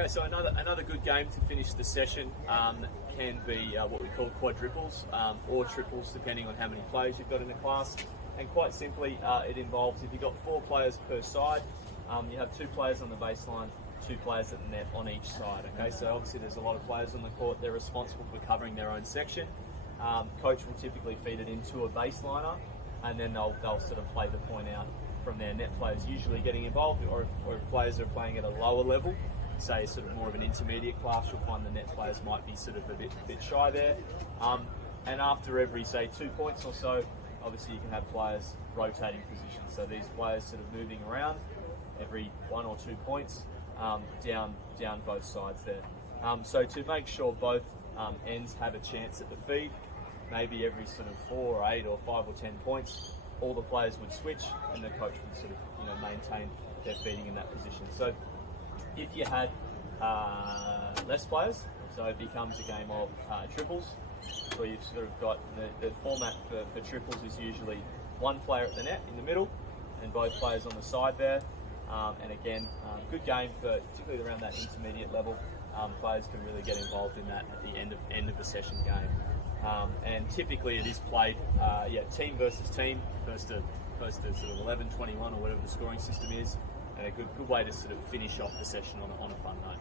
Okay, so another good game to finish the session can be what we call quadruples or triples, depending on how many players you've got in the class. And quite simply, it involves, if you've got 4 players per side, you have 2 players on the baseline, 2 players at the net on each side. Okay, so obviously there's a lot of players on the court. They're responsible for covering their own section. Coach will typically feed it into a baseliner, and then they'll sort of play the point out from there. Net players usually getting involved, or if players are playing at a lower level, say sort of more of an intermediate class, you'll find the net players might be sort of a bit shy there. And after every, say, 2 points or so, obviously you can have players rotating positions. So these players sort of moving around every 1 or 2 points down both sides there. So to make sure both ends have a chance at the feed, maybe every sort of 4 or 8 or 5 or 10 points, all the players would switch and the coach would sort of maintain their feeding in that position. So if you had less players, so it becomes a game of triples, where you've sort of got the format for triples is usually 1 player at the net in the middle and both players on the side there. And again, good game for particularly around that intermediate level. Players can really get involved in that at the end of the session game. And typically it is played team versus team, first to sort of 11, 21 or whatever the scoring system is, and a good way to sort of finish off the session on a fun note.